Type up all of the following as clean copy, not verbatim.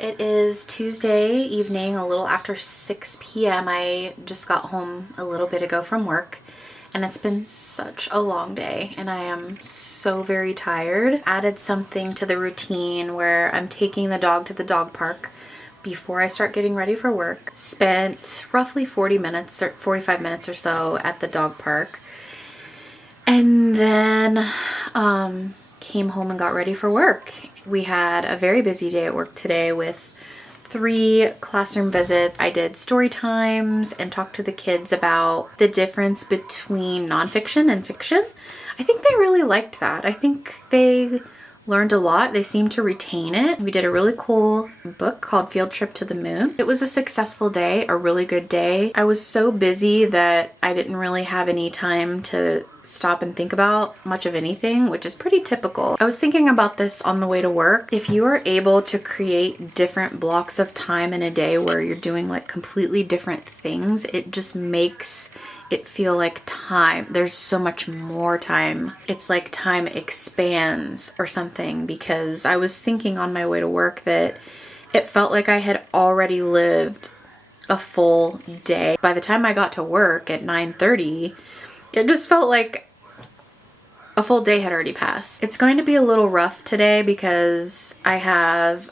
It is Tuesday evening, a little after 6 p.m. I just got home a little bit ago from work, and it's been such a long day, and I am so very tired. Added something to the routine where I'm taking the dog to the dog park before I start getting ready for work. Spent roughly 40 minutes or 45 minutes or so at the dog park, and then came home and got ready for work. We had a very busy day at work today with 3 classroom visits. I did story times and talked to the kids about the difference between nonfiction and fiction. I think they really liked that. I think they learned a lot. They seemed to retain it. We did a really cool book called Field Trip to the Moon. It was a successful day, a really good day. I was so busy that I didn't really have any time to stop and think about much of anything, which is pretty typical. I was thinking about this on the way to work. If you are able to create different blocks of time in a day where you're doing like completely different things, it just makes it feel like time. There's so much more time. It's like time expands or something, because I was thinking on my way to work that it felt like I had already lived a full day. By the time I got to work at 9:30, it just felt like a full day had already passed. It's going to be a little rough today because I have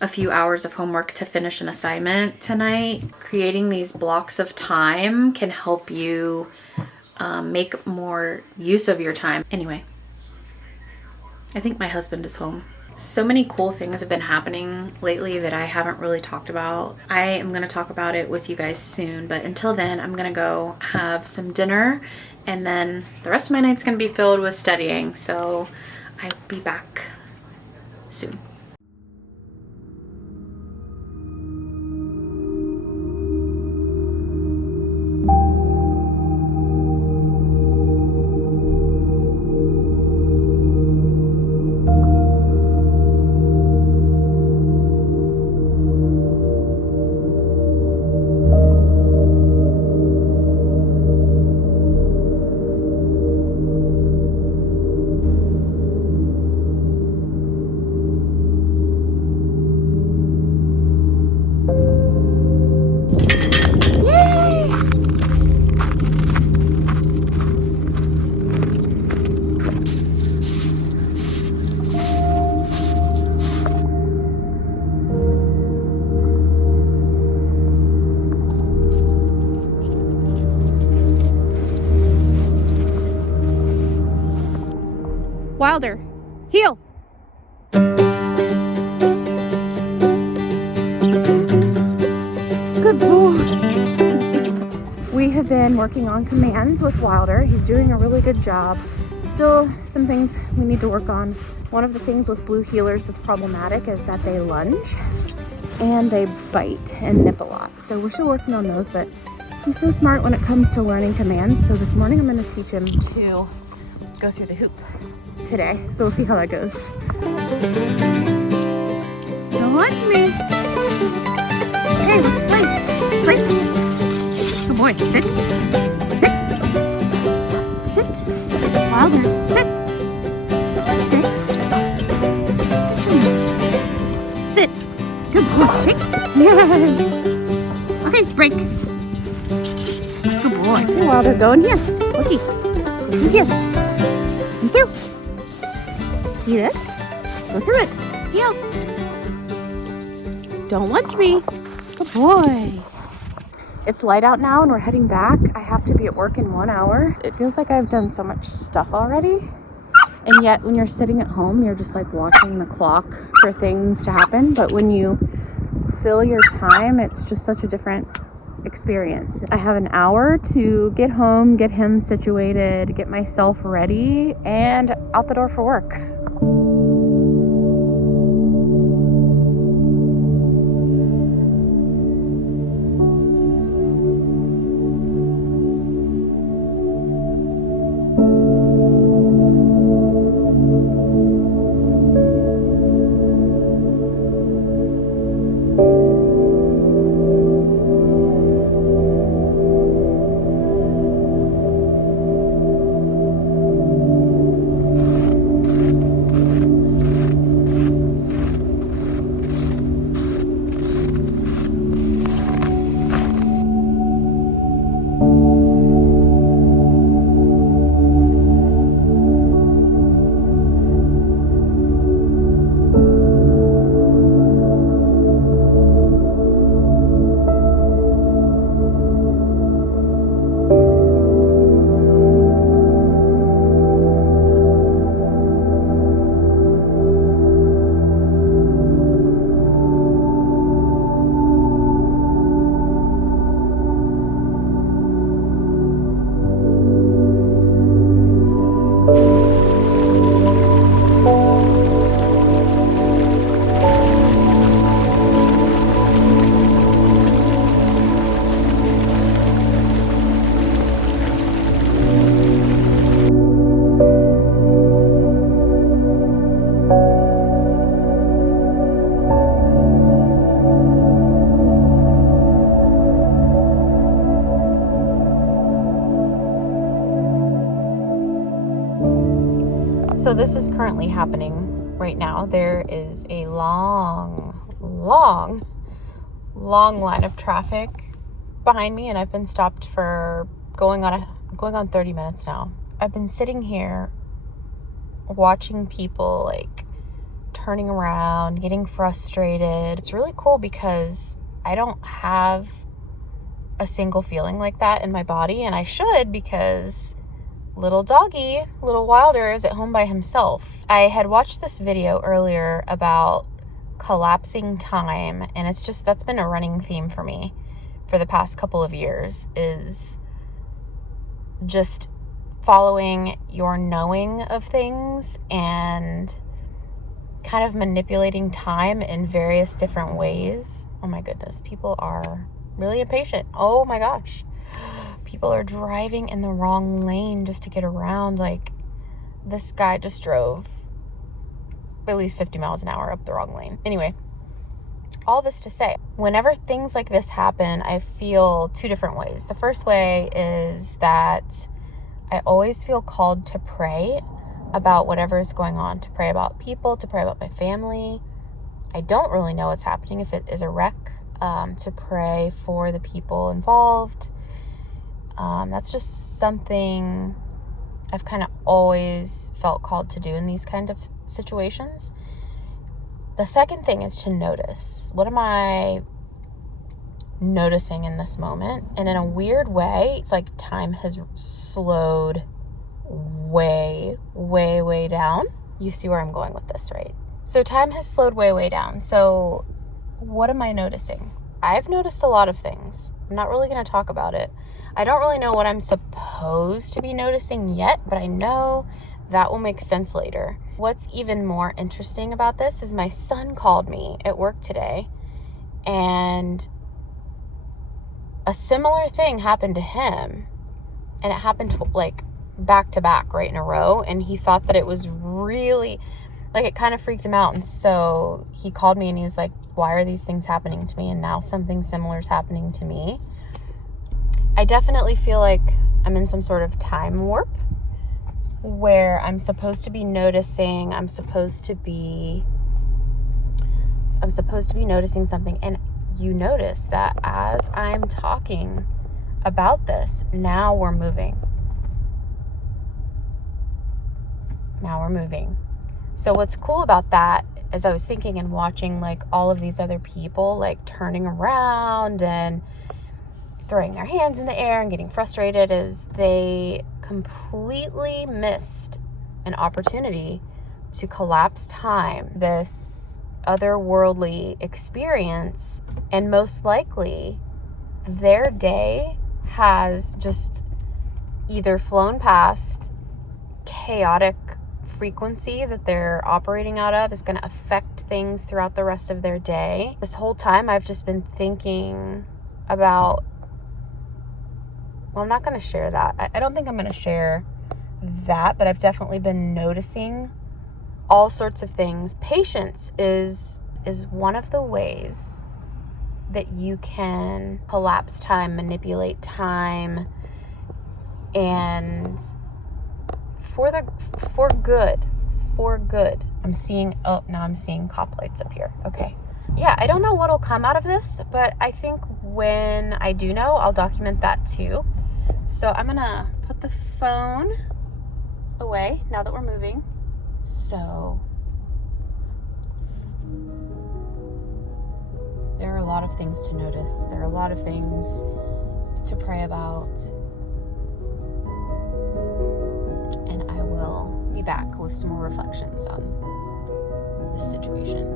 a few hours of homework to finish an assignment tonight. Creating these blocks of time can help you make more use of your time. Anyway, I think my husband is home. So many cool things have been happening lately that I haven't really talked about. I am going to talk about it with you guys soon, but until then, I'm going to go have some dinner, and then the rest of my night's going to be filled with studying, so I'll be back soon. Wilder, heel. Good boy. We have been working on commands with Wilder. He's doing a really good job. Still some things we need to work on. One of the things with blue heelers that's problematic is that they lunge and they bite and nip a lot. So we're still working on those, but he's so smart when it comes to learning commands. So this morning I'm going to teach him to go through the hoop today, so we'll see how that goes. Don't want me. Okay, let's place. Good boy. Sit. Wilder, sit. Sit. Good boy. Shake. Yes. Okay, break. Good boy. Okay, Wilder, go in here. Looky. Go through here. Come through. See this? Go through it. Heel. Don't lunge me. Good boy. It's light out now and we're heading back. I have to be at work in 1 hour. It feels like I've done so much stuff already. And yet when you're sitting at home, you're just like watching the clock for things to happen. But when you fill your time, it's just such a different experience. I have an hour to get home, get him situated, get myself ready, and out the door for work. So this is currently happening right now. There is a long line of traffic behind me, and I've been stopped for going on 30 minutes now. I've been sitting here watching people like turning around, getting frustrated. It's really cool because I don't have a single feeling like that in my body, and I should, because little doggy, little Wilder, is at home by himself. I had watched this video earlier about collapsing time, and that's been a running theme for me for the past couple of years, is just following your knowing of things and kind of manipulating time in various different ways. Oh my goodness, people are really impatient. Oh my gosh. People are driving in the wrong lane just to get around. Like, this guy just drove at least 50 miles an hour up the wrong lane. Anyway, all this to say, whenever things like this happen, I feel two different ways. The first way is that I always feel called to pray about whatever is going on, to pray about people, to pray about my family. I don't really know what's happening if it is a wreck, to pray for the people involved. That's just something I've kind of always felt called to do in these kind of situations. The second thing is to notice. What am I noticing in this moment? And in a weird way, it's like time has slowed way down. You see where I'm going with this, right? So time has slowed way down. So what am I noticing? I've noticed a lot of things. I'm not really going to talk about it. I don't really know what I'm supposed to be noticing yet, but I know that will make sense later. What's even more interesting about this is my son called me at work today, and a similar thing happened to him, and it happened to, like, back to back right in a row, and he thought that it was really, like, it kind of freaked him out. And so he called me and he's like, why are these things happening to me? And now something similar is happening to me. I definitely feel like I'm in some sort of time warp where I'm supposed to be noticing, I'm supposed to be noticing something. And you notice that as I'm talking about this, now we're moving. So what's cool about that, as I was thinking and watching, like, all of these other people, like, turning around and throwing their hands in the air and getting frustrated, is they completely missed an opportunity to collapse time, this otherworldly experience, and most likely their day has just either flown past. Chaotic frequency that they're operating out of is going to affect things throughout the rest of their day. This whole time I've just been thinking about, well, I'm not going to share that. I don't think I'm going to share that, but I've definitely been noticing all sorts of things. Patience is one of the ways that you can collapse time, manipulate time, and for good. I'm seeing cop lights up here. Okay. Yeah, I don't know what'll come out of this, but I think when I do know, I'll document that too. So I'm gonna put the phone away now that we're moving. So there are a lot of things to notice. There are a lot of things to pray about. And I will be back with some more reflections on this situation.